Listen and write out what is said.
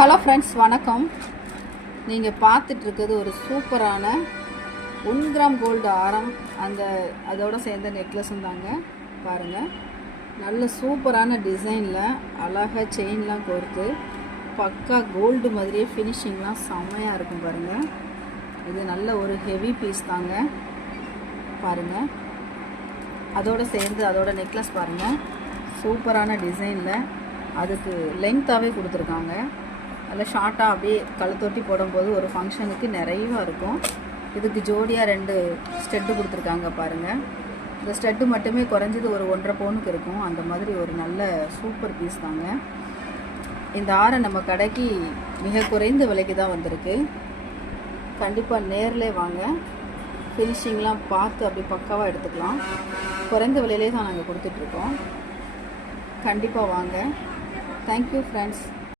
Hello friends, வணக்கம். நீங்கள் பார்த்துட்ருக்கிறது ஒரு சூப்பரான 1 கிராம் கோல்டு ஆரம், அதோடு சேர்ந்த நெக்லஸும் தாங்க. பாருங்கள், நல்ல சூப்பரான டிசைனில் அழகாக செயின்லாம் கோர்த்து பக்கா கோல்டு மாதிரியே ஃபினிஷிங்லாம் செம்மையாக இருக்கும். பாருங்கள், இது நல்ல ஒரு ஹெவி பீஸ் தாங்க. பாருங்கள், அதோடு சேர்ந்து அதோட நெக்லஸ் பாருங்கள், சூப்பரான டிசைனில் அதுக்கு லென்த்தாகவே கொடுத்துருக்காங்க. அதில் ஷார்ட்டாக அப்படியே கழுத்தொட்டி போடும்போது ஒரு ஃபங்க்ஷனுக்கு நிறைய இருக்கும். இதுக்கு ஜோடியாக 2 ஸ்டெட்டு கொடுத்துருக்காங்க. பாருங்கள், இந்த ஸ்டெட்டு மட்டுமே குறைஞ்சது ஒரு 1.5 பவுனுக்கு இருக்கும். அந்த மாதிரி ஒரு நல்ல சூப்பர் பீஸ் தாங்க. இந்த ஆரம் நம்ம கடைக்கு மிக குறைந்த விலைக்கு தான் வந்திருக்கு. கண்டிப்பாக நேரில் வாங்க, ஃபினிஷிங்லாம் பார்த்து அப்படி பக்காவாக எடுத்துக்கலாம். குறைந்த விலையிலே தான் நாங்கள் கொடுத்துட்ருக்கோம். கண்டிப்பாக வாங்க. Thank you friends.